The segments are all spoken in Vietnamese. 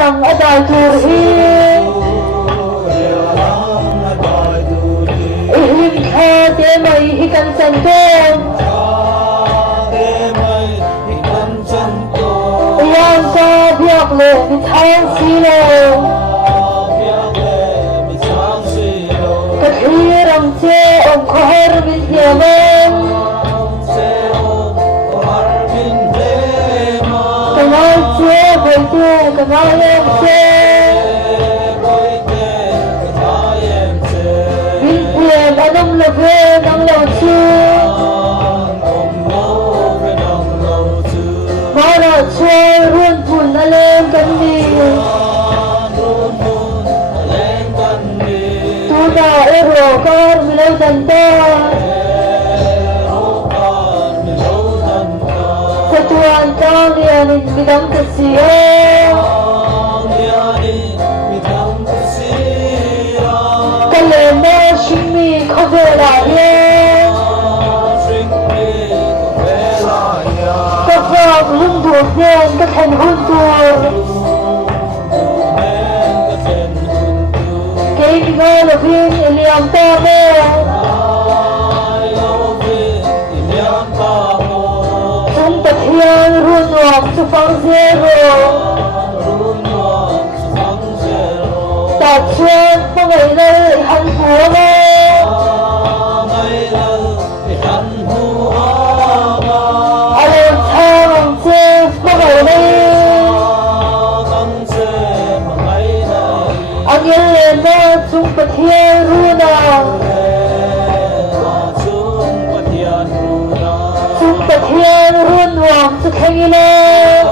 lang aday turhi ihim kha te mai hikan san ton yang ka biak le mi thang si lo ka thiram che om khor min yaman ka ngai che boi te ka ngai em che bin pue anam lo ve nang lo chu Mana chơi ruôn phun đã lên cánh đi Tu đã ế rổ con vì lâu dần ta Sa tuan tao liền vì đóng thật xì Cái lệ mơ chính mình không về lại yên Các lưng thuộc nên các thành hôn tuồng Cái ngơ là viên liềm ta mê Chúng ta thiên ruôn ngọc cho phong dê rồ Ta chuyên phong ấy đây hắn phúa mê Anh yên lên đó chúng ta thiên ruôn à Chúng ta thiên ruôn hoàng cho khen lên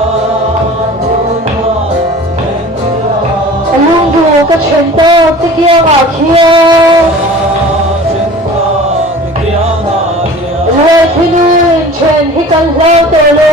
Luôn đủ các chuyện ta tích kia ngả kia Lời thiên nguyên chuyện hi cần lao tổ lên